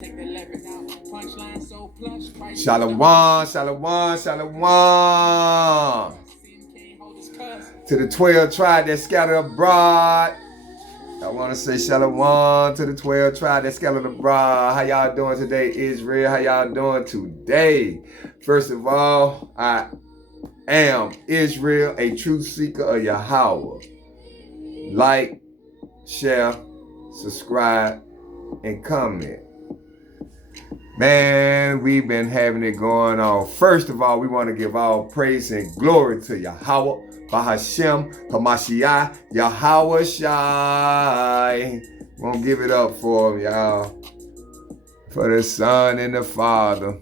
Shalom, shalom, shalom. To the 12 tribe that scattered abroad. I want to say shalom to the 12 tribe that scattered abroad. How y'all doing today, Israel? How y'all doing today? First of all, I am Israel, a truth seeker of Yahweh. Like, share, subscribe, and comment. Man, we've been having it going on. First of all, we want to give all praise and glory to Yahweh, Bahashem, Hamashiach, Yahweh Shai. We're going to give it up for him, y'all. For the Son and the Father.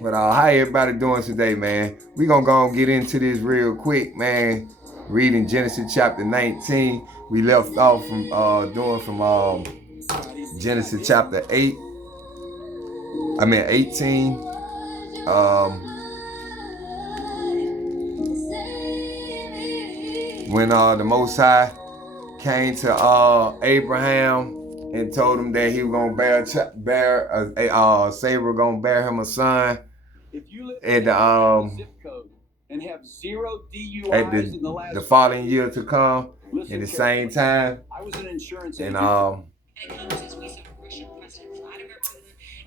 But how everybody doing today, man? We're going to go and get into this real quick, man. Reading Genesis chapter 19. We left off from Genesis chapter 18. When the Most High came to Abraham and told him that he was gonna Sarah gonna bear him a son. If you live in the zip code and have 0 DUIs at in the last the following year to come, listen at the carefully. same time, I was an insurance and agent.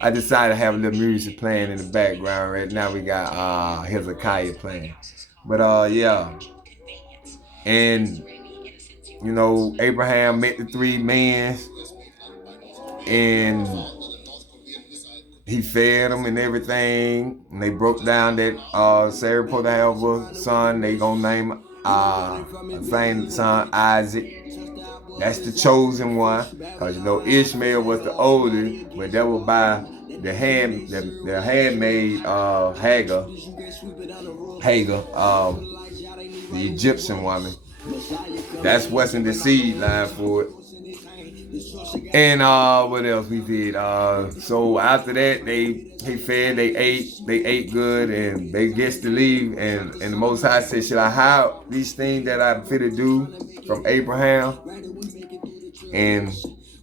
I decided to have a little music playing in the background. Right now we got Hezekiah playing. But yeah. And you know, Abraham met the 3 men and he fed them and everything. And they broke down that Sarah supposed to have a son. They gonna name same son Isaac. That's the chosen one, because you know Ishmael was the oldest, but that was by the handmaid Hagar, the Egyptian woman. That's what's in the seed line for it. And what else we did? So after that, he fed, they ate good, and they gets to leave. And the Most High said, "Should I hide these things that I'm fit to do from Abraham?" And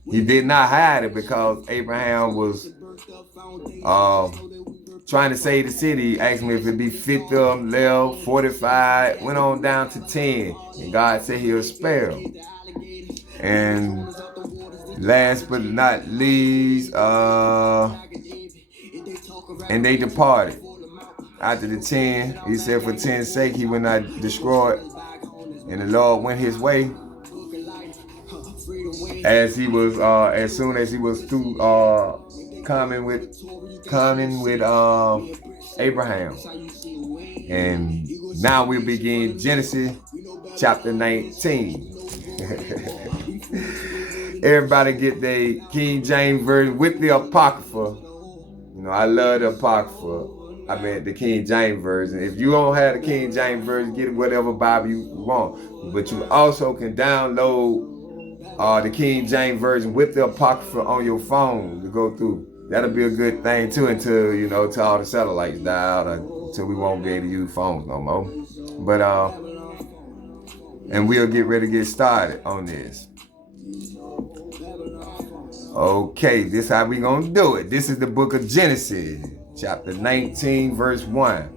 he did not hide it, because Abraham was trying to save the city. He asked me if it'd be 50 of them left, 45, went on down to 10. And God said he'll spare them. And last but not least, and they departed. After the 10, he said for 10's sake he would not destroy it. And the Lord went his way. As soon as he was through coming with Abraham. And now we begin Genesis chapter 19. Everybody get the King James Version with the Apocrypha. You know, I love the Apocrypha. I mean, the King James Version. If you don't have the King James Version, get whatever Bible you want. But you also can download the King James Version with the Apocrypha on your phone to go through. That'll be a good thing too, until till all the satellites die out, until we won't be able to use phones no more. But and we'll get ready to get started on this. Okay, this is how we gonna do it. This is the book of Genesis, chapter 19, verse 1.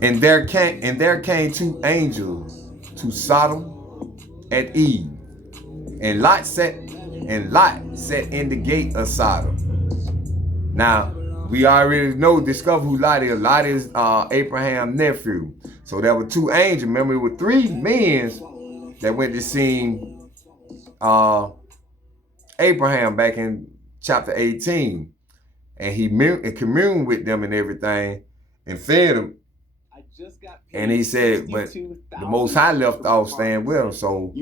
And there came 2 angels to Sodom at Eve, and Lot sat in the gate of Sodom. Now, we already discover who Lot is. Lot is Abraham's nephew. So there were 2 angels. Remember, it were 3 men that went to see Abraham back in chapter 18. And he communed with them and everything and fed them. And he said, but the Most High left off staying with him. So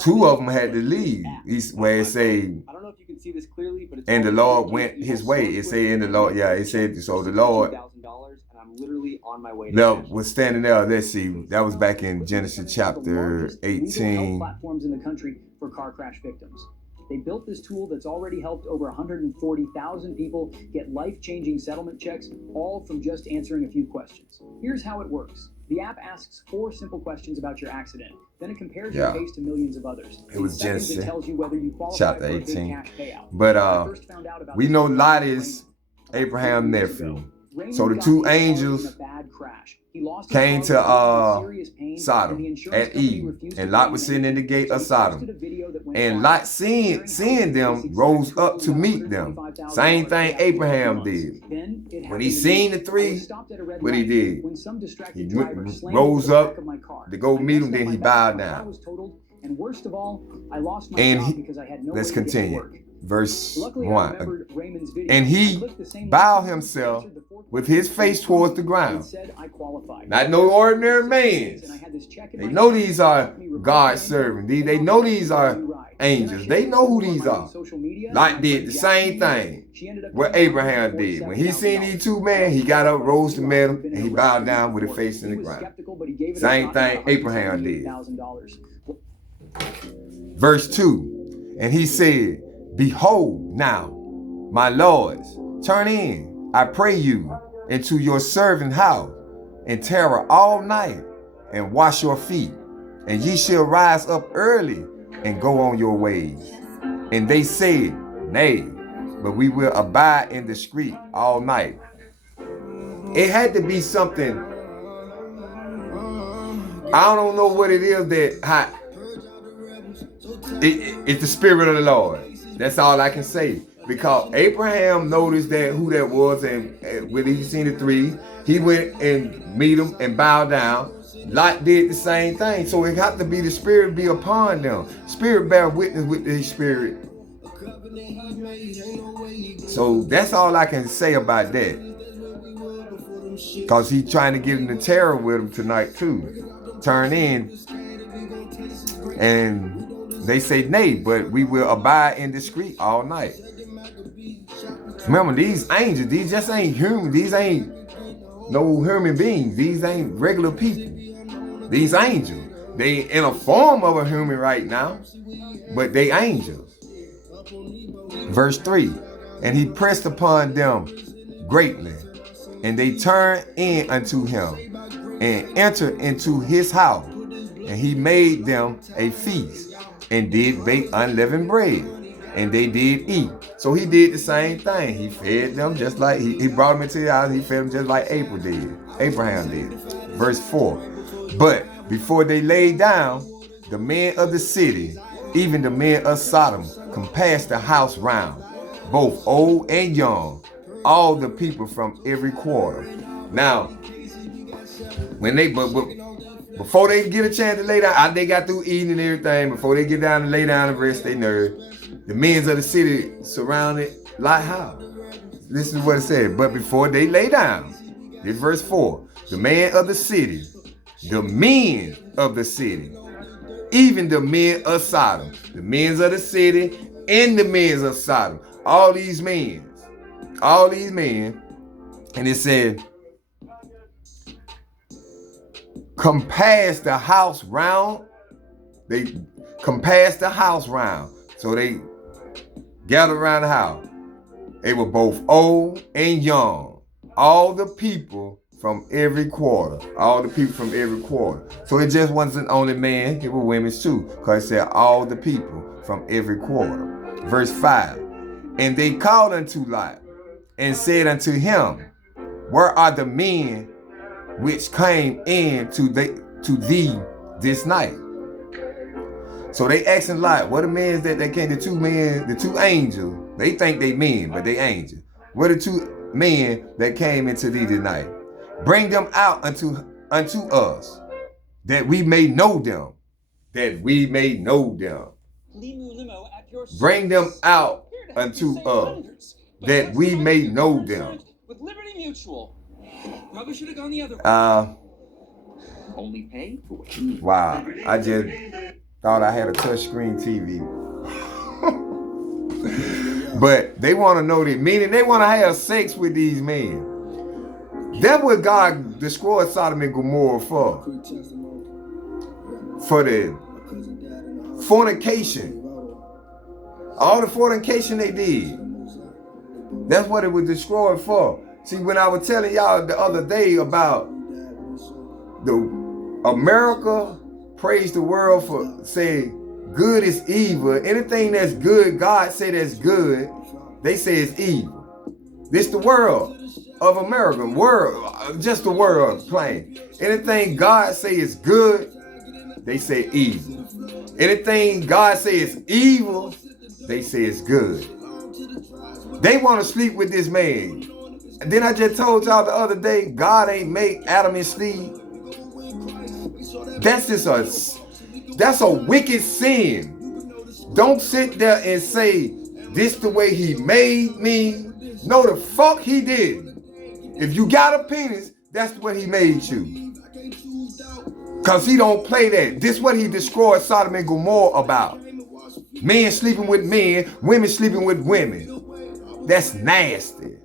2 of them had to leave. Where it said, I don't know if you can see this clearly, but it's and the Lord went his way. It said in the Lord, yeah, it said, so the Lord I'm literally on my way was standing there. Let's see, that was back in Genesis chapter 18. Platforms in the country for car crash victims. They built this tool that's already helped over 140,000 people get life-changing settlement checks, all from just answering a few questions. Here's how it works. The app asks 4 simple questions about your accident. Then it compares Yeah. your case to millions of others. It was In seconds, Genesis it tells you whether you qualify chapter for a big 18. cash payout. But I first found out about we this know story Lot from is Raymond. Abraham's nephew. Raymond So the got two his car angels in a bad crash. He lost his came car, was in to serious pain, and the Sodom insurance at company Eve, refused and to Lot pay was him sitting in the anything. gate So of he Sodom. posted a video that went And viral, Lot sharing how seeing them this exact rose tool up to got meet them. $125,000 Same thing payout for Abraham 12 months. did. Then it When happened he to me. seen the I was three, stopped at a red what he light did, when some distracted he driver slammed rose into the up back of my car. to go I meet him, messed up then my he back, bowed my car down. was totaled, and worst of all, I lost my And job he, because I had no let's way to get to continue. work. Verse Luckily, I 1. remembered Raymond's video. And I he clicked the same bowed link, himself answered the 4 with his questions, face towards the and ground. said I qualified. Not no ordinary man. And I had this check in They my know hand, these are helped me replace God's my servants. income, They and know offered me these a are new ride. angels. Then I They shared know who this on these my are. social media, Lot and did my the friend same Jackson thing she ended up what paying Abraham did. When he seen these two men, he got up, rose to meet him, and he bowed down with his face in the ground. Same thing Abraham did. Verse 2. And he said, Behold now, my lords, turn in, I pray you, into your servant house, and tarry all night, and wash your feet, and ye shall rise up early, and go on your ways. And they said, Nay, but we will abide in the street all night. It had to be something. I don't know what it is that it's the Spirit of the Lord. That's all I can say. Because Abraham noticed that who that was, and when he seen the three, he went and meet them and bowed down. Lot did the same thing. So it had to be the Spirit be upon them. Spirit bear witness with his spirit. So that's all I can say about that. Because he's trying to get into terror with him tonight too. Turn in. And they say, Nay, but we will abide in the street all night. Remember, these angels, these just ain't human. These ain't no human beings. These ain't regular people. These angels. They in a form of a human right now, but they angels. Verse 3. And he pressed upon them greatly, and they turned in unto him, and entered into his house, and he made them a feast, and did bake unleavened bread, and they did eat. So he did the same thing. He fed them just like he brought them into the house. He fed them just like Abraham did. Verse 4. But before they lay down, the men of the city, even the men of Sodom, compassed the house round, both old and young, all the people from every quarter. Now, when they before they get a chance to lay down, they got through eating and everything. Before they get down and lay down and rest their nerve, the men of the city surrounded Lot's house. Listen to what it said. But before they lay down, this verse 4, the men of the city, even the men of Sodom, the men of the city and the men of Sodom, all these men, and it said, compassed the house round. They compassed the house round. So they gathered around the house. They were both old and young. All the people from every quarter. So it just wasn't only men, it were women too. Because it said all the people from every quarter. Verse 5. And they called unto Lot, and said unto him, Where are the men which came in to thee this night? So they asking Lot, what the men that came, the two angels, they think they men, but they angels. What the two men that came into thee tonight? Bring them out unto us, that we may know them. Bring them out unto us, that we may know them. With Liberty Mutual. Probably should have gone the other way. Only pay for what you need. Wow, I just thought I had a touchscreen TV. But they want to know that, meaning they want to have sex with these men. That's what God destroyed Sodom and Gomorrah for. For the fornication. All the fornication they did. That's what it was destroyed for. See, when I was telling y'all the other day about America praise the world for saying good is evil. Anything that's good, God say that's good, they say it's evil. This the world of America, just the world plain. Anything God say is good, they say evil. Anything God say is evil, they say it's good. They want to sleep with this man. And then I just told y'all the other day, God ain't make Adam and Steve. That's a wicked sin. Don't sit there and say, this the way he made me. No, the fuck he didn't. If you got a penis, that's what he made you. Because he don't play that. This is what he destroyed Sodom and Gomorrah about. Men sleeping with men, women sleeping with women. That's nasty.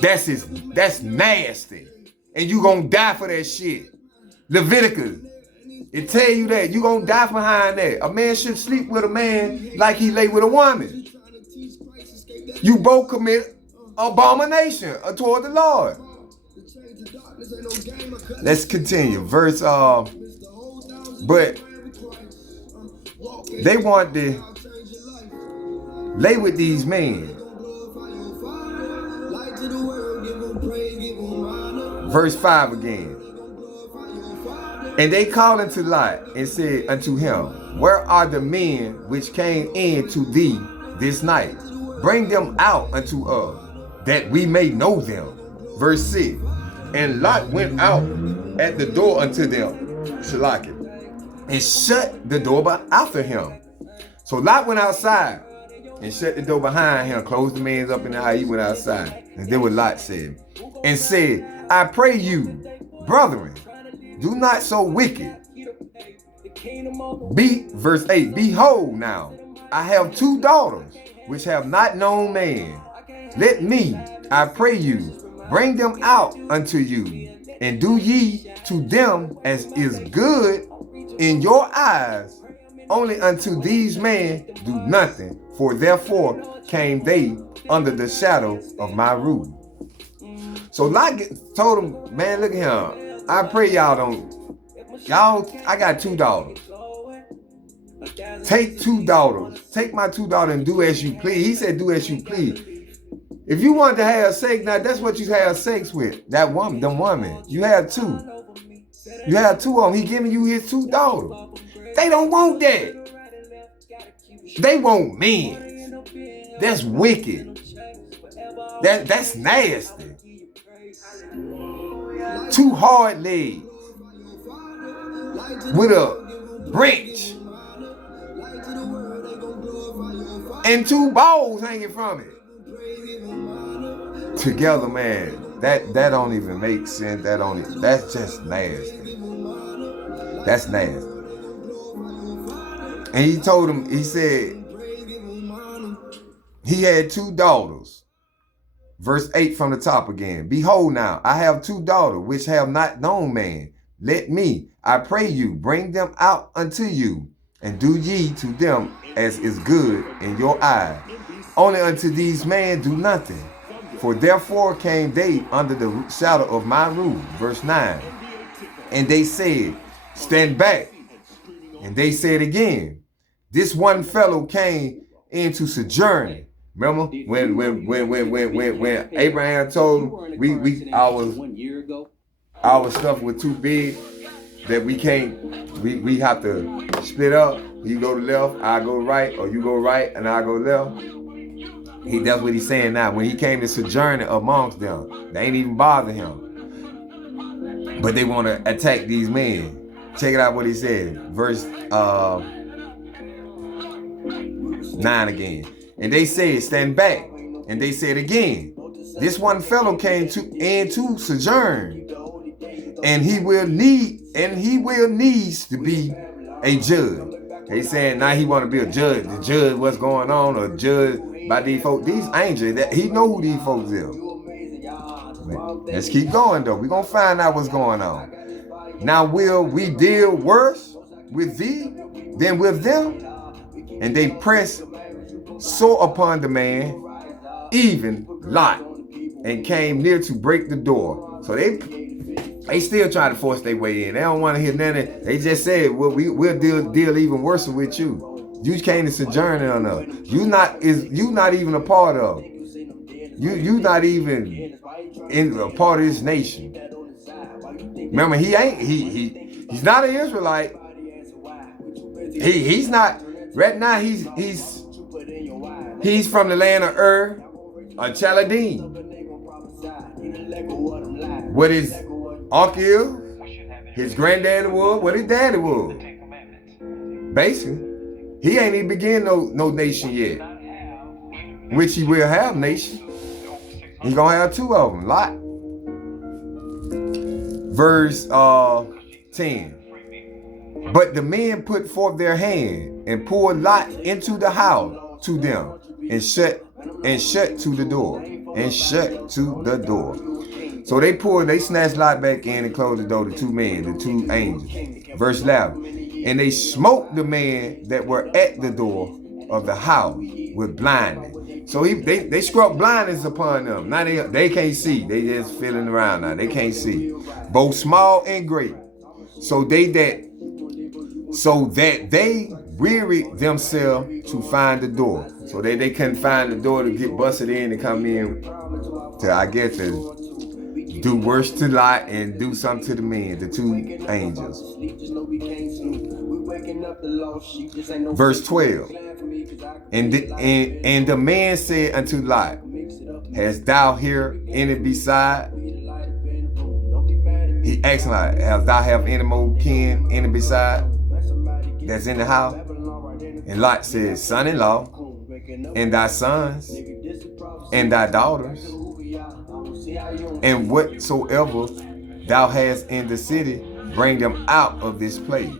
That's nasty. And you gonna die for that shit. Leviticus, it tell you that you gonna die behind that. A man should sleep with a man like he lay with a woman. You both commit abomination toward the Lord. Let's continue. Verse but they want to lay with these men. Verse 5 again. And they called unto Lot and said unto him, where are the men which came in to thee this night? Bring them out unto us, that we may know them. Verse 6. And Lot went out at the door unto them, Shalakim, and shut the door after him. So Lot went outside and shut the door behind him, closed the man's up in the house. He went outside. And then what Lot said, and said, I pray you, brethren, do not so wicked. Verse 8, behold now, I have 2 daughters, which have not known man. Let me, I pray you, bring them out unto you, and do ye to them as is good in your eyes. Only unto these men do nothing, for therefore came they under the shadow of my roof. So Lot told him, man, look at him. I pray y'all don't, I got 2 daughters. Take 2 daughters. Take my 2 daughters and do as you please. He said, do as you please. If you want to have sex, now that's what you have sex with. That woman, them women. You have 2. You have 2 of them. He giving you his 2 daughters. They don't want that. They want men. That's wicked. That's nasty. 2 hard legs with a branch and 2 balls hanging from it together, man. That don't even make sense. That's just nasty. That's nasty. And he told him, he said he had 2 daughters. Verse 8 from the top again. Behold now, I have 2 daughters which have not known man. Let me, I pray you, bring them out unto you, and do ye to them as is good in your eye. Only unto these men do nothing, for therefore came they under the shadow of my roof. Verse 9. And they said, stand back. And they said again, this one fellow came into sojourning. Remember when Abraham told him our stuff was too big that we can't, we have to split up. You go to left, I go right, or you go right and I go left. That's what he's saying now. When he came to sojourning amongst them, they ain't even bother him. But they want to attack these men. Check it out what he said. Verse 9 again. And they said, stand back. And they said again, this one fellow came to sojourn, and he will needs to be a judge. They saying now he want to be a judge, to judge what's going on, or judge by these folks. These angels, that he know who these folks is. Let's keep going though. We're gonna find out what's going on. Now will we deal worse with thee than with them? And they pressed sore upon the man, even Lot, and came near to break the door. So They still trying to force their way in. They don't want to hear nothing. They just said, well, we'll deal even worse with you. You came to sojourn on us. You not even a part of. You not even in a part of this nation. Remember, he's not an Israelite. He's not right now. He's from the land of Ur, a Chaldean. What his uncle, his granddaddy was, what his daddy was. Basically, he ain't even begin no nation yet. Which he will have nation. He gonna have two of them. Lot. Verse 10. But the men put forth their hand and poured Lot into the house to them and shut to the door. And shut to the door. So they snatched Lot back in and closed the door, the two men, the two angels. Verse 11. And they smote the men that were at the door of the house with blindness. So they struck blindness upon them. Now they can't see. They just feeling around now. They can't see. Both small and great. So that they wearied themselves to find the door. So they couldn't find the door to get busted in and come in to, I guess, to do worse to Lot and do something to the men, the two angels. Verse 12. And the man said unto Lot, hast thou here any beside? He asked Lot, hast thou have any more kin, any beside that's in the house? And Lot said, son-in-law, and thy sons, and thy daughters, and whatsoever thou hast in the city, bring them out of this place.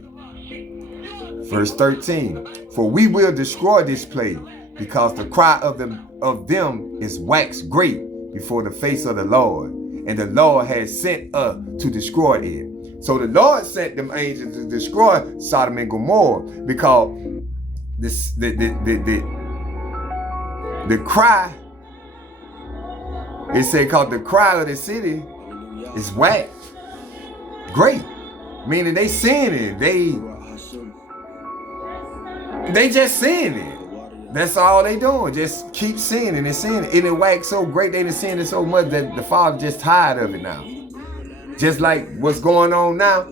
Verse 13, for we will destroy this place, because the cry of them is waxed great before the face of the Lord, and the Lord has sent us to destroy it. So the Lord sent them angels to destroy Sodom and Gomorrah, because the cry, it said, called the cry of the city is waxed great, meaning they sinning, they just sinning. That's all they doing. Just keep sinning and sinning. And it waxed so great, they done sinned it so much that the Father just tired of it now. Just like what's going on now,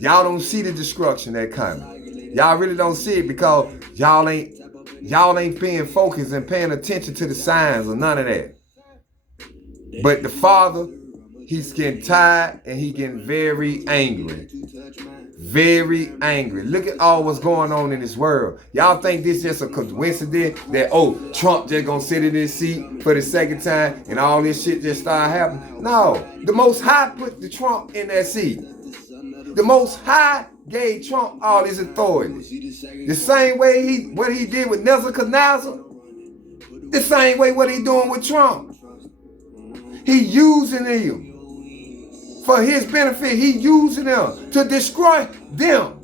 y'all don't see the destruction that coming. Y'all really don't see it because y'all ain't paying focus and paying attention to the signs or none of that. But the Father, he's getting tired and he getting very angry. Very angry. Look at all what's going on in this world. Y'all think this is just a coincidence that, Trump just gonna sit in this seat for the second time and all this shit just start happening? No. The Most High put the Trump in that seat. The Most High gave Trump all his authority. The same way what he did with Nebuchadnezzar, the same way what he doing with Trump. He using him. For his benefit, he using them to destroy them.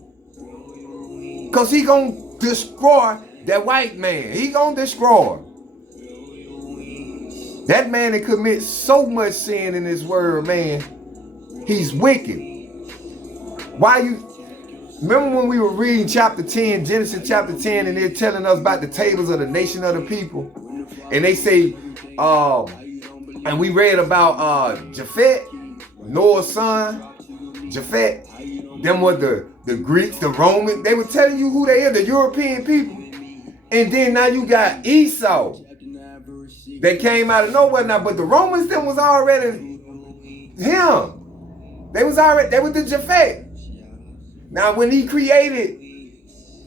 Because he gonna destroy that white man. He gonna destroy that man that commits so much sin in this world, man. He's wicked. Remember when we were reading chapter 10, Genesis chapter 10, and they're telling us about the tables of the nation of the people. And they say, and we read about Japheth, Noah's son, Japheth. Them were the Greeks, the Romans. They were telling you who they are, the European people. And then now you got Esau. They came out of nowhere now, but the Romans, them was already him. They were the Japheth. Now when he created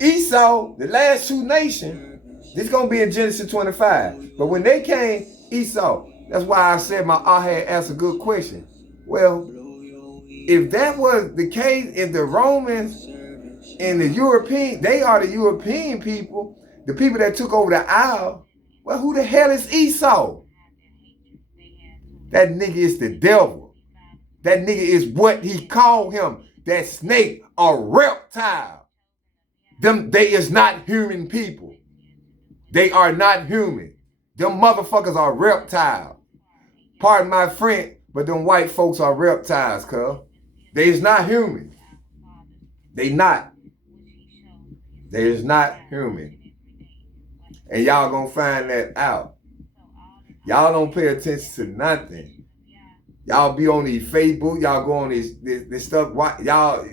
Esau, the last two nations, this is going to be in Genesis 25. But when they came, Esau, that's why I said I had asked a good question. Well, if that was the case, if the Romans and the European, they are the European people, the people that took over the isle, well, who the hell is Esau? That nigga is the devil. That nigga is what he called him, that snake, a reptile. They is not human people. They are not human. Them motherfuckers are reptiles. Pardon my French, But them white folks are reptiles, cuz. They is not human. They not. They is not human. And y'all gonna find that out. Y'all don't pay attention to nothing. Y'all be on these Facebook. Y'all go on this stuff. Y'all,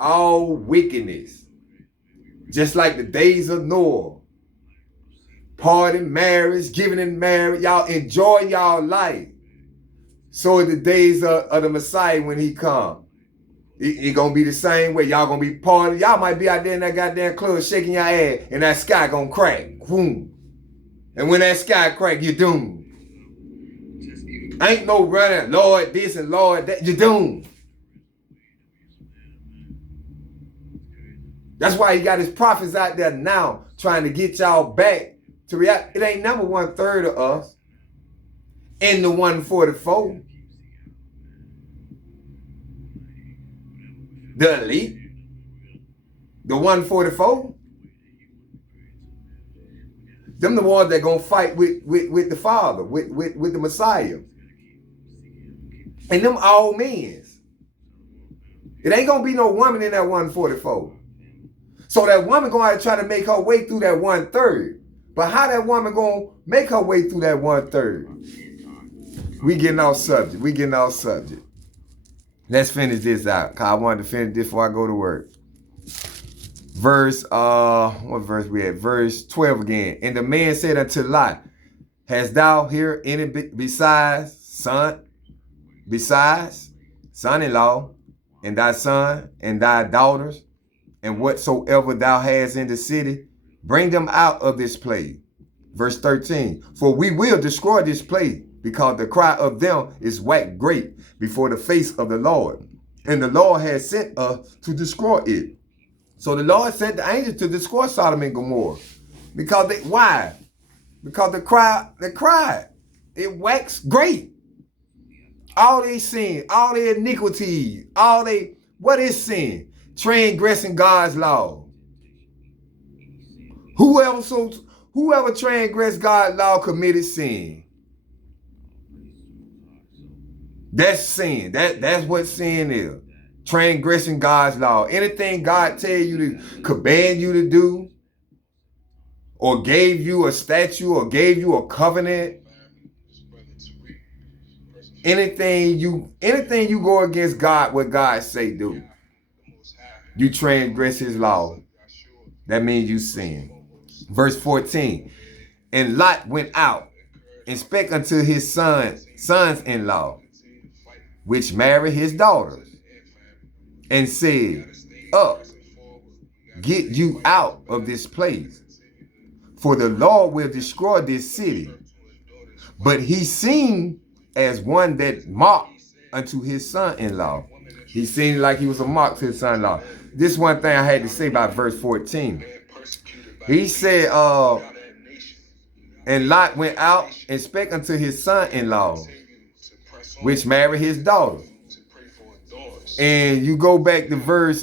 all wickedness. Just like the days of Noah. Party, marriage, giving in marriage. Y'all enjoy y'all life. So in the days of the Messiah when he come. It gonna be the same way. Y'all gonna be partying. Y'all might be out there in that goddamn club shaking your ass and that sky gonna crack. Boom. And when that sky crack, you're doomed. Ain't no running, Lord this and Lord that. You're doomed. That's why he got his prophets out there now trying to get y'all back to reality. It ain't number 1/3 of us in the 144. The elite. The 144. Them the ones that gonna fight with the Father, with the Messiah. And them all men's. It ain't gonna be no woman in that 144. So that woman gonna try to make her way through that 1/3. But how that woman gonna make her way through that 1/3? We getting off subject. Let's finish this out. Cause I wanted to finish this before I go to work. What verse we at? Verse 12 again. And the man said unto Lot, hast thou here any besides son-in-law, and thy son, and thy daughters, and whatsoever thou hast in the city, bring them out of this place. Verse 13. For we will destroy this place, because the cry of them is waxed great before the face of the Lord. And the Lord has sent us to destroy it. So the Lord sent the angels to destroy Sodom and Gomorrah. Why? Because the cry, it waxed great. All they sin, all their iniquities, what is sin? Transgressing God's law. Whoever transgressed God's law committed sin. That's sin. That's what sin is. Transgressing God's law. Anything God tell you to command you to do, or gave you a statute, or gave you a covenant, anything you go against God, what God say do, you transgress his law. That means you sin. Verse 14. And Lot went out and spake unto his sons-in-law, which married his daughters, and said, up, get you out of this place, for the Lord will destroy this city. But he seemed as one that mocked unto his son-in-law. He seemed like he was a mock to his son-in-law. This one thing I had to say about verse 14. He said, and Lot went out and spake unto his son-in-law, which married his daughter. And you go back to verse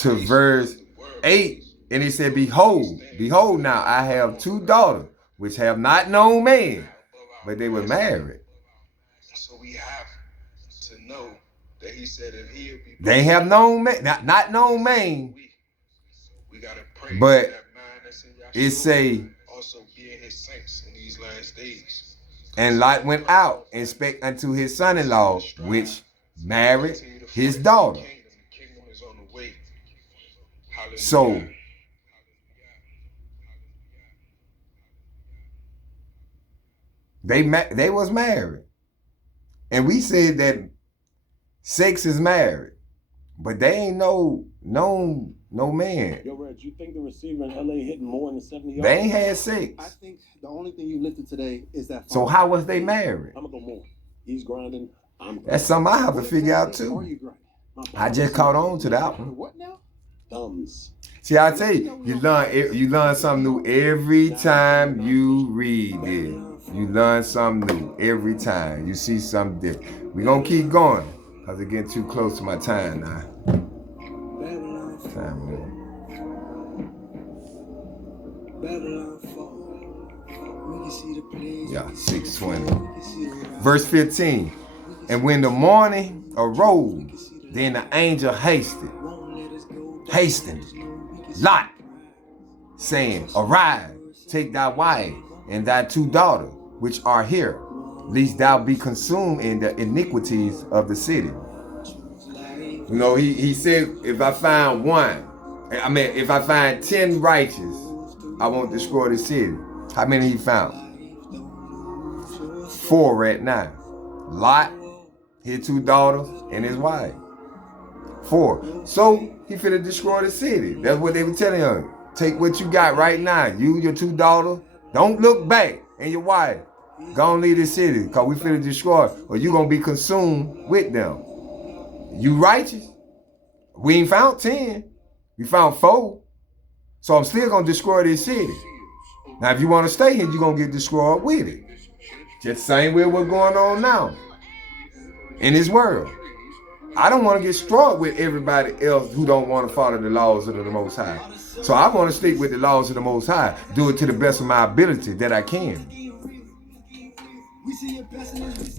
to verse 8, and he said, behold now, I have 2 daughters, which have not known man, but they were married. So we have to know that he said if he would be, they have known man, not known man, we gotta pray, but that mind that's in Yahshua it say, also be in his saints in these last days. and Lot went out and spake unto his son-in-law, which married his daughter. So they was married. And we said that sex is married, but they ain't no man. Yo, Reg, you think the receiver in LA hitting more than 70 yards? They ain't had sex. I think the only thing you lifted today is that. So how was they married? I'm gonna go more. He's grinding. I'm grinding. That's something I have to figure out Are too. you grinding? I just caught on to that one. What now? Thumbs. See, I tell you, you learn something new every time you read it. You learn something new every time. You see something different. We're going to keep going because it's getting too close to my time now. Time, Yeah, 6:20. Verse 15. And when the morning arose, then the angel hastened Lot, saying, Arise, take thy wife and thy 2 daughters, which are here, lest thou be consumed in the iniquities of the city. You know, he said, if I find if I find 10 righteous, I won't destroy the city. How many he found? 4 right now. Lot, his 2 daughters, and his wife. 4. So he finna destroy the city. That's what they were telling him. Take what you got right now. You, your 2 daughters. Don't look back. And your wife. Go and leave the city. Because we finna destroy it. Or you gonna be consumed with them. You righteous? We ain't found 10. We found 4. So I'm still gonna destroy this city. Now if you wanna stay here, you're gonna get destroyed with it. Just the same way what's going on now in this world. I don't want to get destroyed with everybody else who don't want to follow the laws of the Most High. So I want to stick with the laws of the Most High. Do it to the best of my ability that I can.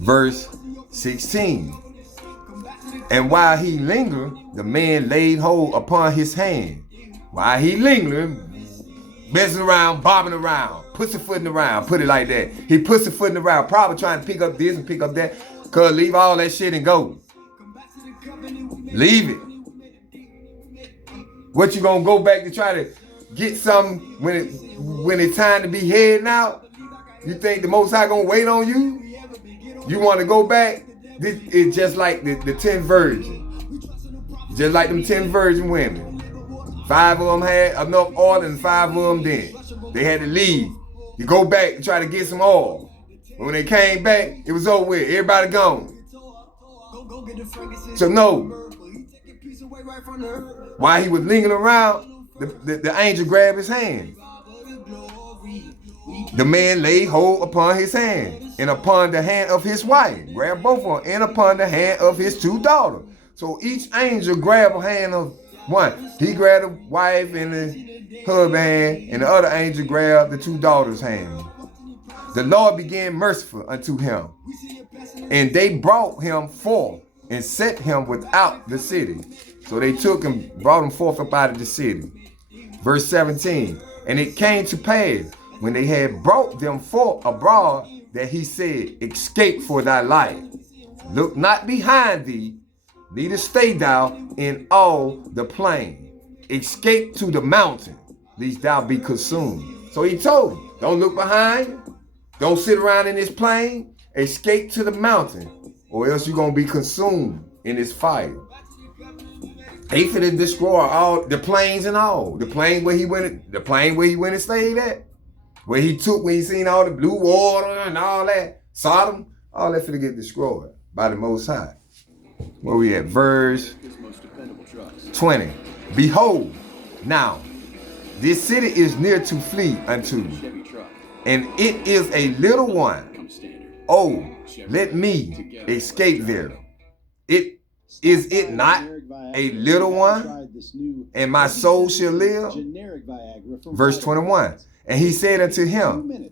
Verse 16. And while he lingered, the man laid hold upon his hand. While he lingered, messing around, bobbing around, pussyfooting around, put it like that. He pussyfooting around, probably trying to pick up this and pick up that. Cause leave all that shit and go. Leave it. What, you gonna go back to try to get something when it's time to be heading out? You think the Most High gonna wait on you? You want to go back? It's just like the 10 virgins. Just like them 10 virgin women. 5 of them had enough oil and 5 of them didn't. They had to leave. You go back and try to get some oil. But when they came back, it was over with. Everybody gone. So no. While he was lingering around, the angel grabbed his hand. The man laid hold upon his hand and upon the hand of his wife. Grabbed both of them and upon the hand of his 2 daughters. So each angel grabbed a hand of one. He grabbed the wife and the husband hand, and the other angel grabbed the 2 daughters' hand. The Lord began merciful unto him, and they brought him forth and set him without the city. So they took him, brought him forth up out of the city. Verse 17. And it came to pass, when they had brought them forth abroad, that he said, Escape for thy life. Look not behind thee, neither stay thou in all the plain. Escape to the mountain, lest thou be consumed. So he told him, don't look behind. Don't sit around in this plain. Escape to the mountain, or else you're going to be consumed in this fire. He finna destroy all the plains and all. The plain where he went and stayed at. Where he seen all the blue water and all that. Sodom, all that finna get destroyed by the Most High. Where we at? Verse 20. Behold, now, this city is near to flee unto, and it is a little one. Oh, let me escape there. Is it not a little one, and my soul shall live? Verse 21. And he said unto him,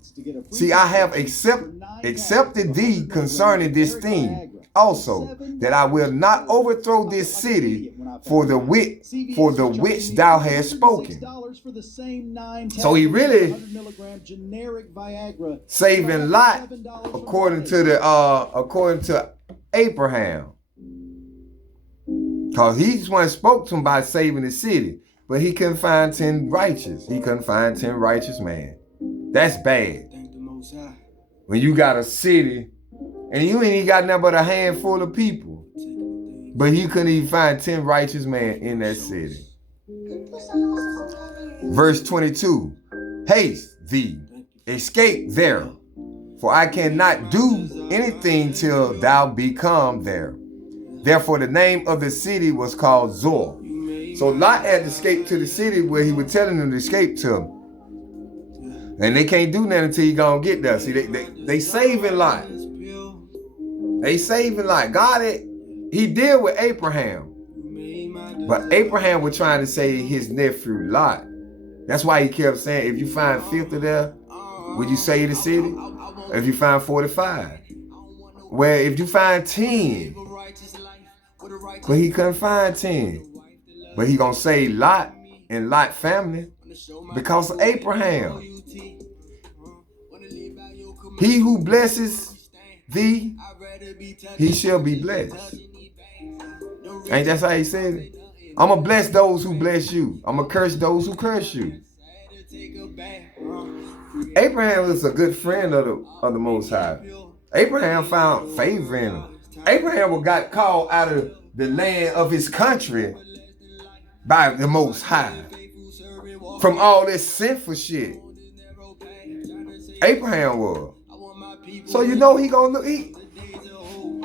See, I have accepted thee concerning this thing also, that I will not overthrow this city for the which thou hast spoken. So he really saving Lot according to Abraham. Because he just one spoke to him about saving the city. But he couldn't find 10 righteous. He couldn't find 10 righteous men. That's bad. When you got a city and you ain't even got nothing but a handful of people. But he couldn't even find 10 righteous men in that city. Verse 22. Haste thee, escape there, for I cannot do anything till thou be come there. Therefore the name of the city was called Zoar. So Lot had to escape to the city where he was telling them to escape to. And they can't do nothing until he gonna get there. See, they saving Lot. They saving Lot. God, he dealt with Abraham. But Abraham was trying to save his nephew Lot. That's why he kept saying, if you find 50 there, would you save the city? If you find 45. Well, if you find 10, but he couldn't find 10. But he gonna save Lot and Lot family because of Abraham. He who blesses thee, he shall be blessed. Ain't that how he said it? I'm going to bless those who bless you. I'm going to curse those who curse you. Abraham was a good friend of the Most High. Abraham found favor in him. Abraham got called out of the land of his country by the Most High from all this sinful shit. Abraham was. So you know he gonna look.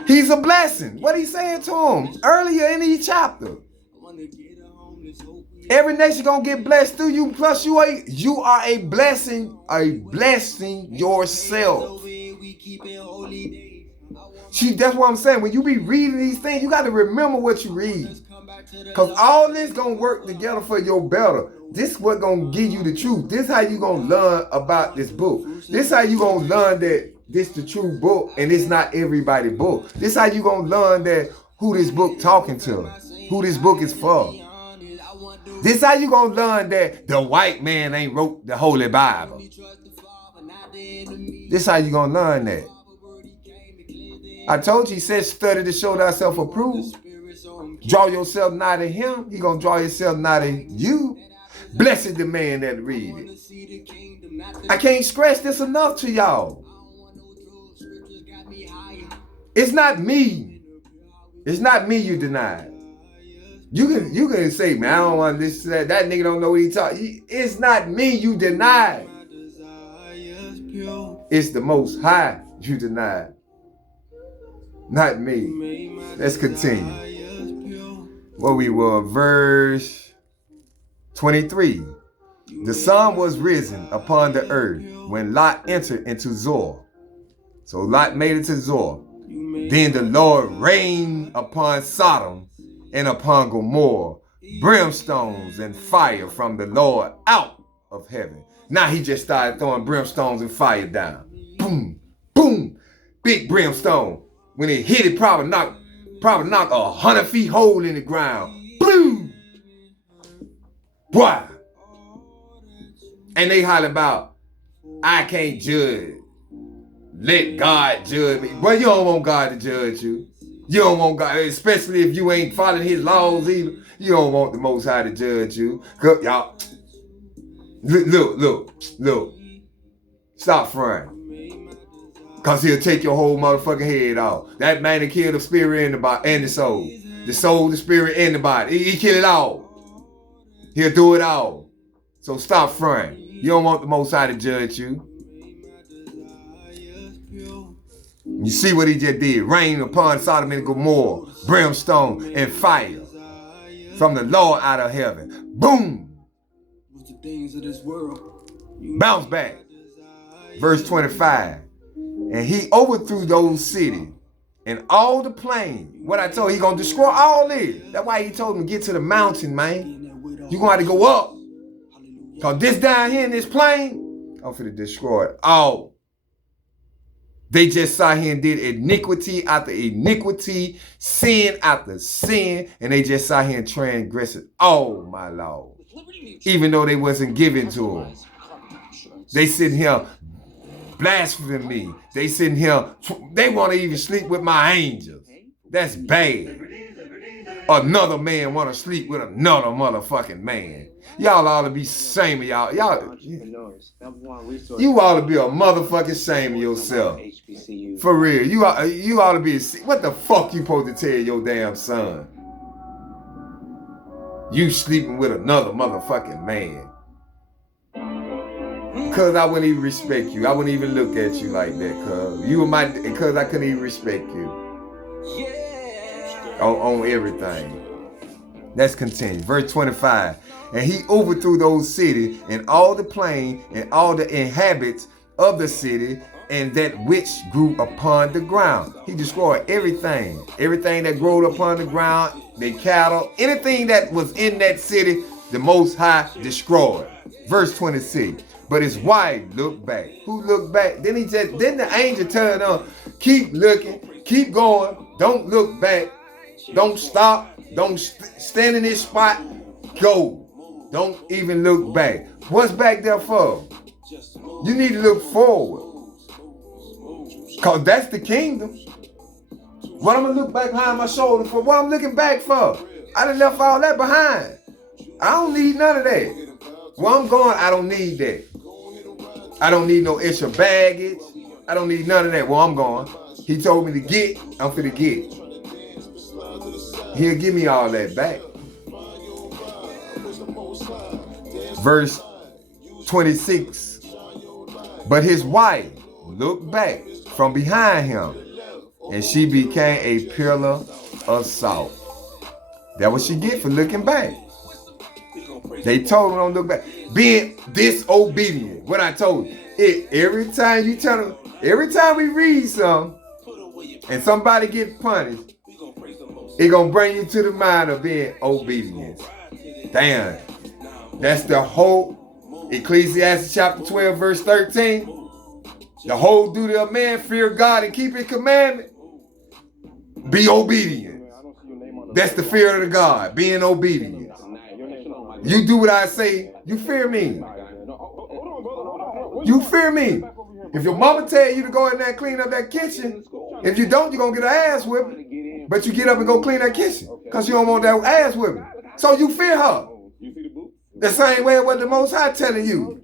He's a blessing. What he saying to him earlier in each chapter? Every nation gonna get blessed through you. Plus you are a blessing yourself. See, that's what I'm saying. When you be reading these things, you got to remember what you read. Because all this going to work together for your better. This what going to give you the truth. This how you going to learn about this book. This how you going to learn that this the true book and it's not everybody's book. This how you going to learn that who this book talking to. Who this book is for. This how you going to learn that the white man ain't wrote the Holy Bible. This how you going to learn that. I told you, he said, study to show thyself approved. Draw yourself nigh to him. He gonna draw yourself nigh to you. Blessed the man that read it. I can't stress this enough to y'all. It's not me. It's not me you denied. You can say, man, I don't want this, that nigga don't know what he talking. It's not me you denied. It's the Most High you denied. Not me. Let's continue. Well, we were verse 23. The sun was risen upon the earth when Lot entered into Zoar. So Lot made it to Zoar. Then the Lord rained upon Sodom and upon Gomorrah brimstones and fire from the Lord out of heaven. Now he just started throwing brimstones and fire down. Boom, boom, big brimstone. When it hit it, probably knocked 100 feet hole in the ground. Boom! Boy! And they holler about, I can't judge. Let God judge me. Well, you don't want God to judge you. You don't want God, especially if you ain't following his laws either. You don't want the Most High to judge you. Y'all, look. Stop fronting. Because he'll take your whole motherfucking head off. That man that killed the spirit and the body and the soul. The soul, the spirit, and the body. He kill it all. He'll do it all. So stop fronting. You don't want the Most High to judge you. You see what he just did. Rain upon Sodom and Gomorrah. Brimstone and fire. From the Lord out of heaven. Boom. Bounce back. Verse 25. And he overthrew those cities and all the plain. What I told you, he gonna destroy all this. That's why he told him to get to the mountain, man. You gonna have to go up. Cause this down here in this plain, I'm finna destroy it all. They just sat here and did iniquity after iniquity, sin after sin, and they just sat here and transgressed it. Oh my Lord. Even though they wasn't given to them. They sitting here blaspheming me. They sitting here, they want to even sleep with my angels. That's bad. Another man want to sleep with another motherfucking man. Y'all ought to be ashamed of y'all. You ought to be a motherfucking shame of yourself. For real. You ought to be, what the fuck you supposed to tell your damn son? You sleeping with another motherfucking man. Cause I wouldn't even respect you. I wouldn't even look at you like that, cause I couldn't even respect you. On everything. Let's continue. Verse 25. And he overthrew those cities and all the plain and all the inhabitants of the city and that which grew upon the ground. He destroyed everything. Everything that grew upon the ground, the cattle, anything that was in that city, the Most High destroyed. Verse 26. But his wife looked back. Who looked back? Then the angel turned on, keep looking, keep going, don't look back, don't stop, don't stand in this spot, go. Don't even look back. What's back there for? You need to look forward. Because that's the kingdom. What I'm going to look back behind my shoulder for? What I'm looking back for? I done left all that behind. I don't need none of that. Where I'm going, I don't need that. I don't need no extra baggage. I don't need none of that. Where I'm going, he told me to get, I'm finna get. He'll give me all that back. Verse 26. But his wife looked back from behind him, and she became a pillar of salt. That what she get for looking back. They told her don't look back. Being disobedient. What I told you. Every time we read something and somebody get punished, it gonna bring you to the mind of being obedient. Damn. That's the whole Ecclesiastes chapter 12, verse 13. The whole duty of man, fear God and keep his commandment. Be obedient. That's the fear of the God, being obedient. You do what I say, you fear me. You fear me. If your mama tell you to go in there and clean up that kitchen, if you don't, you're going to get an ass whipping. But you get up and go clean that kitchen because you don't want that ass whipping. So you fear her. The same way what the Most High telling you.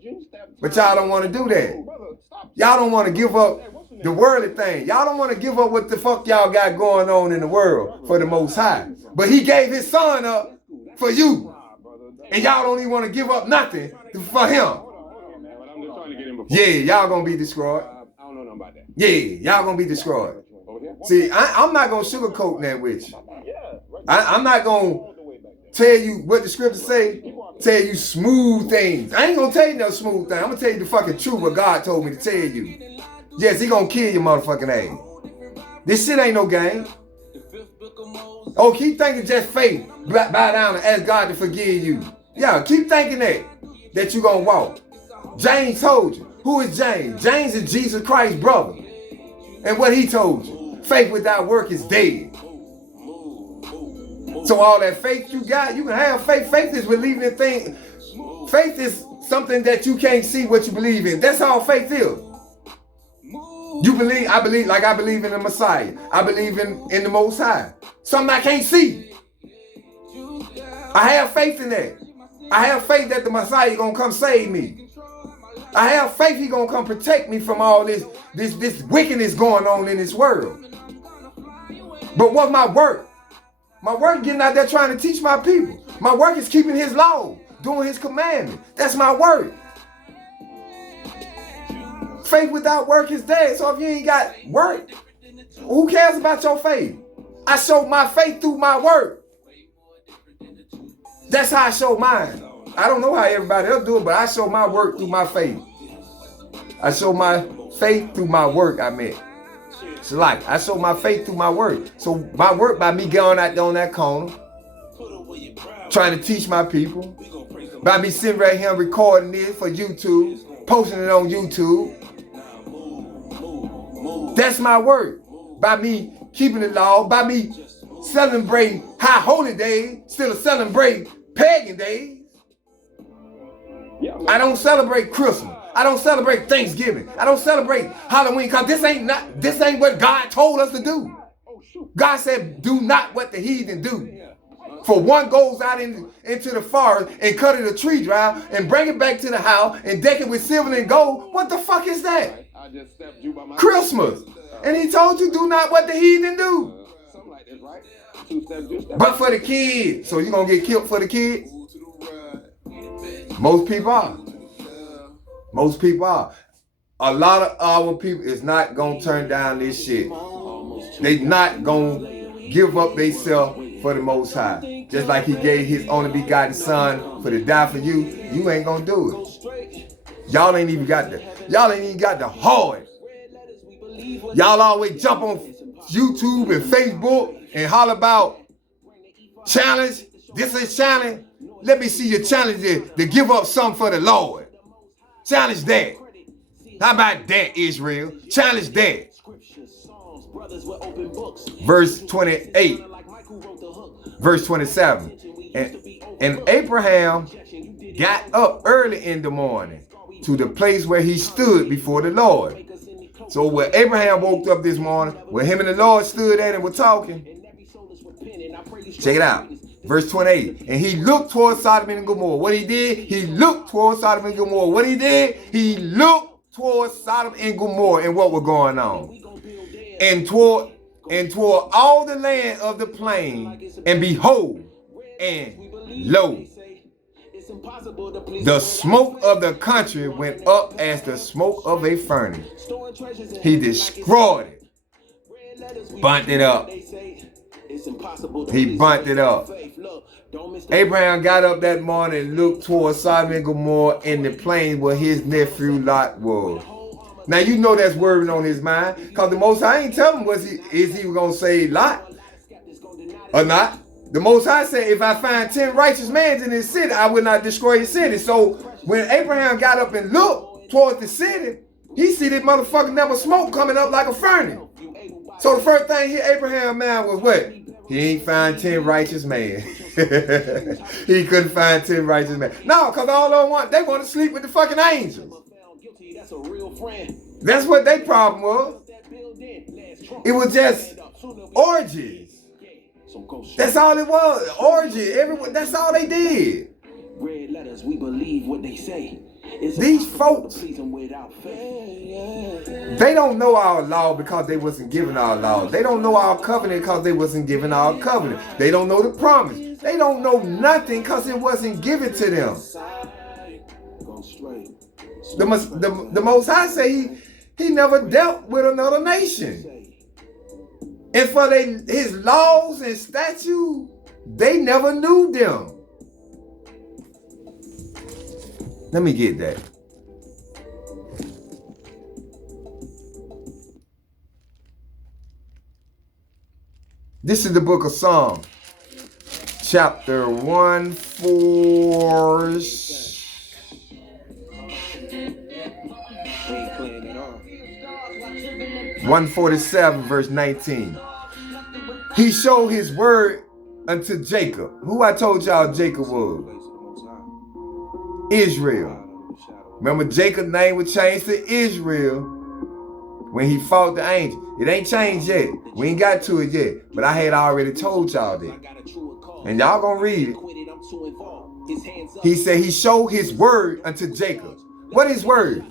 But y'all don't want to do that. Y'all don't want to give up the worldly thing. Y'all don't want to give up what the fuck y'all got going on in the world for the Most High. But he gave his son up for you. And y'all don't even want to give up nothing for him. Yeah, y'all gonna be destroyed. Yeah, y'all gonna be destroyed. See, I'm not gonna sugarcoat that with you. I'm not gonna tell you what the scriptures say, tell you smooth things. I ain't gonna tell you no smooth thing. I'm gonna tell you the fucking truth what God told me to tell you. Yes, he gonna kill your motherfucking ass. This shit ain't no game. Oh, keep thinking just faith. Bow down and ask God to forgive you. Yeah, keep thinking that you gonna walk. James told you. Who is James? James is Jesus Christ's brother. And what he told you, faith without work is dead. So all that faith you got, you can have faith. Faith is believing in things. Faith is something that you can't see what you believe in. That's all faith is. You believe, I believe in the Messiah. I believe in the Most High. Something I can't see. I have faith in that. I have faith that the Messiah is going to come save me. I have faith he's going to come protect me from all this wickedness going on in this world. But what's my work? My work getting out there trying to teach my people. My work is keeping his law, doing his commandment. That's my work. Faith without work is dead. So if you ain't got work, who cares about your faith? I show my faith through my work. That's how I show mine. I don't know how everybody else do it, but I show my work through my faith. I show my faith through my work, I meant. It's like, I show my faith through my work. So my work by me going out there on that corner, trying to teach my people, by me sitting right here recording this for YouTube, posting it on YouTube. That's my work. By me keeping the law, by me celebrating high holy days, still celebrate pagan days. I don't celebrate Christmas. I don't celebrate Thanksgiving. I don't celebrate Halloween because this ain't what God told us to do. God said, do not what the heathen do. For one goes out into the forest and cut a tree dry and bring it back to the house and deck it with silver and gold. What the fuck is that? Christmas. And he told you, do not what the heathen do. But for the kids. So you're going to get killed for the kids? Most people are. Most people are. A lot of our people is not going to turn down this shit. They not going to give up themselves for the Most High. Just like he gave his only begotten son for to die for you, you ain't going to do it. Y'all ain't even got the heart. Y'all always jump on YouTube and Facebook and holler about challenge. This is challenge. Let me see you challenge it to give up something for the Lord. Challenge that. How about that, Israel? Challenge that. Verse 28. Verse 27. And Abraham got up early in the morning to the place where he stood before the Lord. So when Abraham woke up this morning, where him and the Lord stood at and were talking, check it out. Verse 28. And he looked towards Sodom and Gomorrah. What he did? He looked towards Sodom and Gomorrah. What he did? He looked towards Sodom and Gomorrah and what was going on. And toward all the land of the plain, and behold, and lo, the smoke of the country went up as the smoke of a furnace. He destroyed it, burnt it up. He burnt it up. Abraham got up that morning and looked towards Sodom and Gomorrah in the plain where his nephew Lot was. Now you know that's worrying on his mind, because the Most High ain't telling him is he going to save Lot or not. The Most High said, if I find 10 righteous men in this city, I will not destroy his city. So when Abraham got up and looked towards the city, he see this motherfucking number smoke coming up like a furnace. So the first thing Abraham man was what? He ain't find 10 righteous men. He couldn't find 10 righteous men. No, because all they want to sleep with the fucking angels. That's what their problem was. It was just orgies. That's all it was. Orgy. Everyone. That's all they did. Red letters, we believe what they say. These folks, they don't know our law because they wasn't given our law. They don't know our covenant because they wasn't given our covenant. They don't know the promise. They don't know nothing because it wasn't given to them. The Most High say he never dealt with another nation. And for his laws and statutes, they never knew them. Let me get that. This is the book of Psalms, chapter 147, verse 19. He showed his word unto Jacob. Who I told y'all Jacob was? Israel. Remember, Jacob's name was changed to Israel when he fought the angel. It ain't changed yet. We ain't got to it yet. But I had already told y'all that. And y'all gonna read it. He said he showed his word unto Jacob. What is word?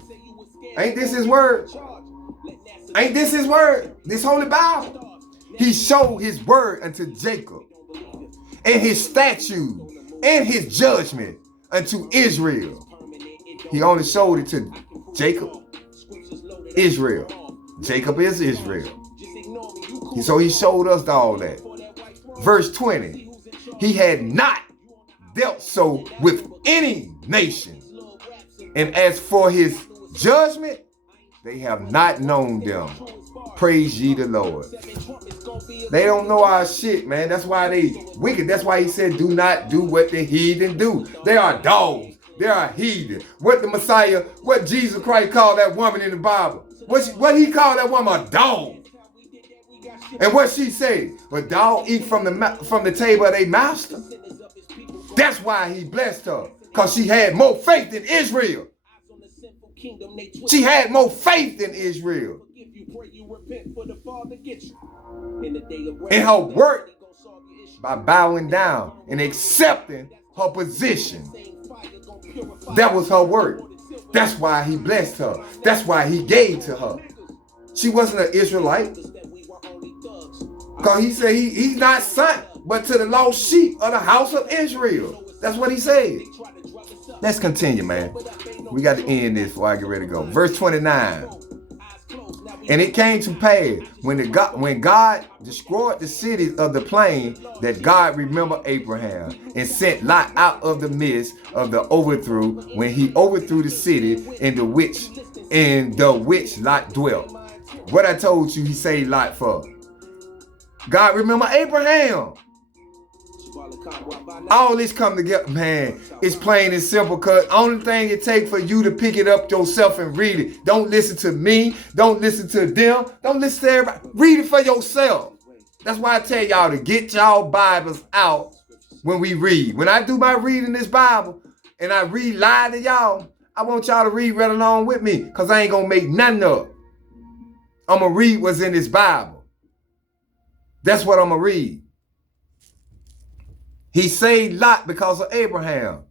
Ain't this his word? Ain't this his word? This holy Bible. He showed his word unto Jacob, and his statute, and his judgment unto Israel. He only showed it to Jacob, Israel. Jacob is Israel. So he showed us all that. Verse 20. He had not dealt so with any nation. And as for his judgment, they have not known them. Praise ye the Lord. They don't know our shit, man. That's why they wicked. That's why he said, do not do what the heathen do. They are dogs. They are heathen. What Jesus Christ called that woman in the Bible? What he called that woman? A dog. And what she said? A dog eat from the table of their master. That's why he blessed her. Because she had more faith in Israel. She had more faith in Israel. In her work, by bowing down and accepting her position. That was her work. That's why he blessed her. That's why he gave to her. She wasn't an Israelite. Because he said he's not sent but to the lost sheep of the house of Israel. That's what he said. Let's continue, man. We got to end this before I get ready to go. Verse 29. And it came to pass when God destroyed the cities of the plain that God remembered Abraham and sent Lot out of the midst of the overthrow when he overthrew the city in the which Lot dwelt. What I told you he saved Lot for. God remember Abraham. All this come together, man. It's plain and simple, cuz only thing it takes for you to pick it up yourself and read it. Don't listen to me. Don't listen to them. Don't listen to everybody. Read it for yourself. That's why I tell y'all to get y'all Bibles out when we read. When I do my reading this Bible and I read live to y'all, I want y'all to read right along with me, because I ain't going to make nothing up. I'm going to read what's in this Bible. That's what I'm going to read. He saved Lot because of Abraham.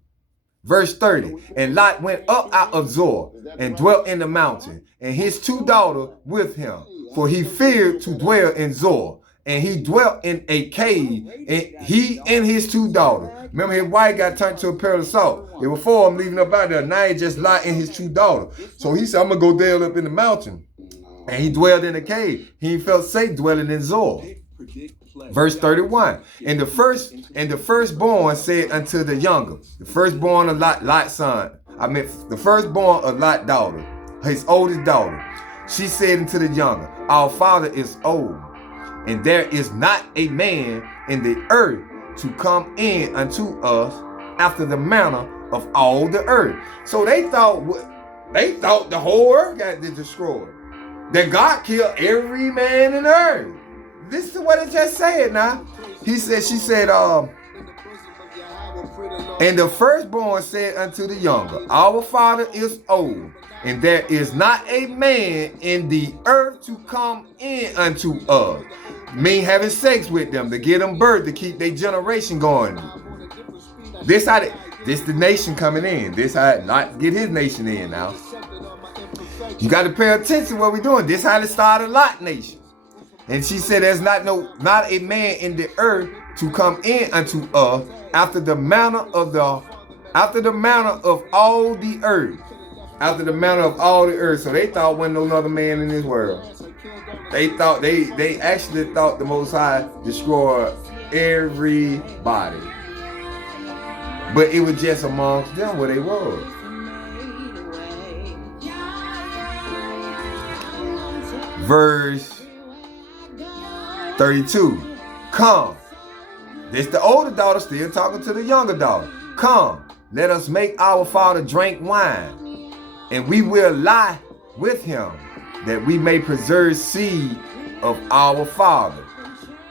Verse 30. And Lot went up out of Zoar and dwelt in the mountain, and his 2 daughters with him. For he feared to dwell in Zoar. And he dwelt in a cave, and he and his 2 daughters. Remember, his wife got turned to a pillar of salt. It was 4 of them leaving up out there. Now he just Lot and his 2 daughters. So he said, I'm going to go down up in the mountain. And he dwelled in a cave. He felt safe dwelling in Zoar. Verse 31. And the firstborn said unto the younger, the firstborn of Lot's son, the firstborn of Lot's daughter, his oldest daughter, she said unto the younger, our father is old, and there is not a man in the earth to come in unto us after the manner of all the earth. So they thought the whole earth got destroyed. That God killed every man in the earth. This is what it just said now. She said, and the firstborn said unto the younger, our father is old, and there is not a man in the earth to come in unto us. Mean having sex with them, to get them birth, to keep their generation going. This the nation coming in. This how not get his nation in now. You got to pay attention to what we're doing. This how it started Lot nation. And she said, there's not a man in the earth to come in unto us after the manner of all the earth. After the manner of all the earth. So they thought wasn't no other man in this world. They actually thought the Most High destroyed everybody. But it was just amongst them where they was. Verse 32. Come. This the older daughter still talking to the younger daughter. Come, let us make our father drink wine, and we will lie with him, that we may preserve seed of our father.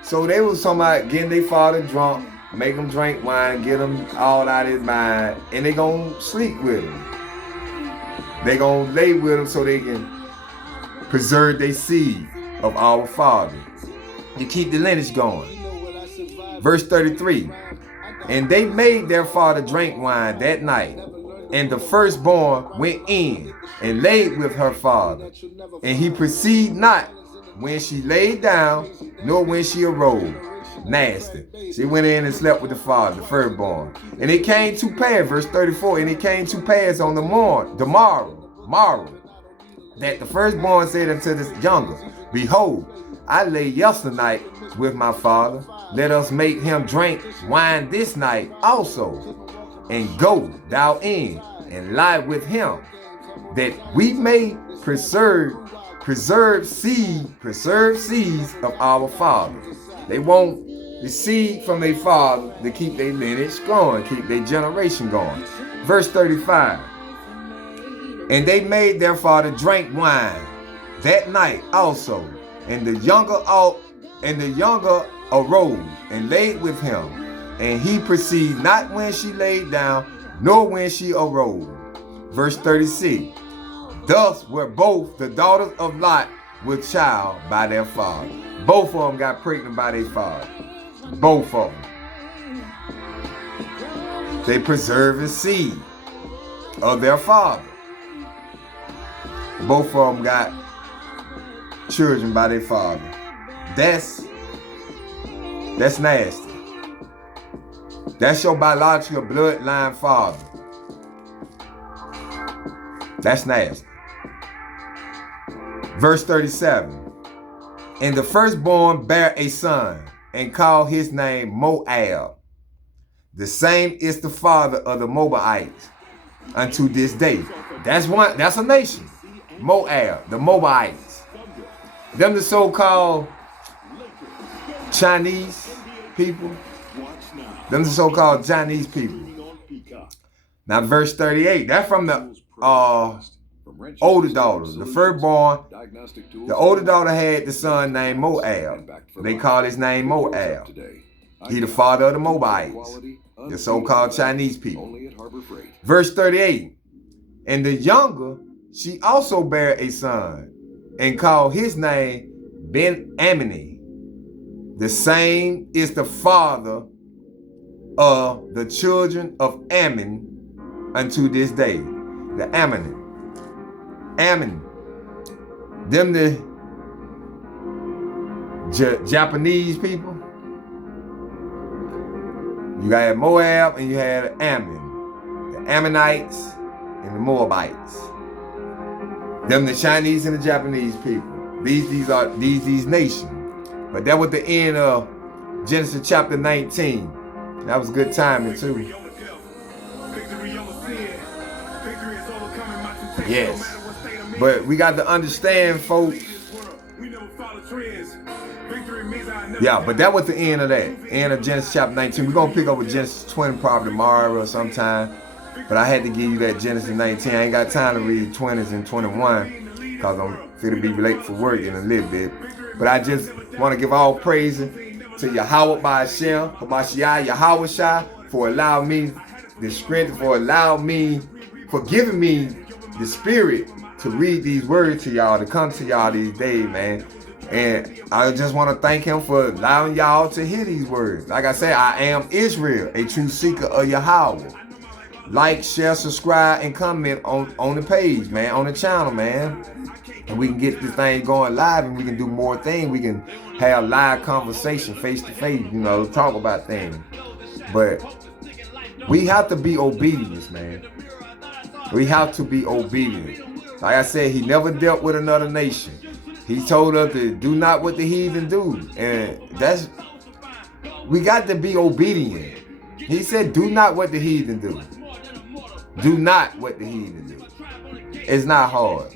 So they was talking about getting their father drunk, make him drink wine, get him all out of his mind, and they gonna sleep with him. They gonna lay with him so they can preserve their seed of our father, to keep the lineage going. Verse 33. And they made their father drink wine that night, and the firstborn went in and laid with her father, and he perceived not when she laid down, nor when she arose. Nasty. She went in and slept with the father, the firstborn. And it came to pass, verse 34, and it came to pass on the morrow, that the firstborn said unto the younger, behold, I lay yesternight with my father. Let us make him drink wine this night also, and go thou in and lie with him, that we may preserve seeds of our father. They want the seed from their father to keep their lineage going, keep their generation going. Verse 35. And they made their father drink wine that night also, and the younger arose and laid with him, and he perceived not when she laid down, nor when she arose. Verse 36. Thus were both the daughters of Lot with child by their father. Both of them got pregnant by their father. Both of them. They preserved the seed of their father. Both of them got children by their father. That's nasty. That's your biological bloodline father. That's nasty. Verse 37. And the firstborn bare a son, and called his name Moab. The same is the father of the Moabites unto this day. That's a nation. Moab, the Moabites. Them the so-called Chinese people. Them the so-called Chinese people. Now verse 38, that's from the older daughter, the firstborn. The older daughter had the son named Moab. They call his name Moab. He the father of the Moabites, the so-called Chinese people. Verse 38, and the younger, she also bare a son, and called his name Ben-Ammi. The same is the father of the children of Ammon unto this day. The Ammon. Them the Japanese people. You had Moab and you had Ammon. The Ammonites and the Moabites. Them the Chinese and the Japanese people. These are these nations. But that was the end of Genesis chapter 19. That was good timing too. Yes. But we got to understand, folks. Yeah, but that was the end of that. End of Genesis chapter 19. We're going to pick up with Genesis 20 probably tomorrow or sometime. But I had to give you that Genesis 19. I ain't got time to read 20s and 21 because I'm going to be late for work in a little bit. But I just want to give all praise to Yahweh by Hashem, Hamashiach, Yahweh Shai, for allowing me the strength, for giving me the spirit to read these words to y'all, to come to y'all these days, man. And I just want to thank him for allowing y'all to hear these words. Like I said, I am Israel, a true seeker of Yahweh. Like, share, subscribe, and comment on the page, man, on the channel, man. And we can get this thing going live, and we can do more things. We can have live conversation, face to face, you know, talk about things. But we have to be obedient, man. We have to be obedient. Like I said, he never dealt with another nation. He told us to do not what the heathen do. And we got to be obedient. He said, do not what the heathen do. Do not what the heathen do. It's not hard.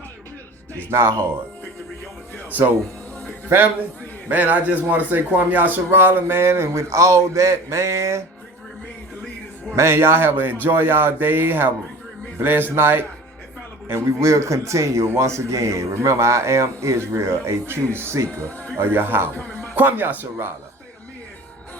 It's not hard. So, family, man, I just want to say Kwame Yasharala, man, and with all that, man, y'all enjoy y'all day, have a blessed night, and we will continue once again. Remember, I am Israel, a true seeker of Yahweh. Kwame Yasharala.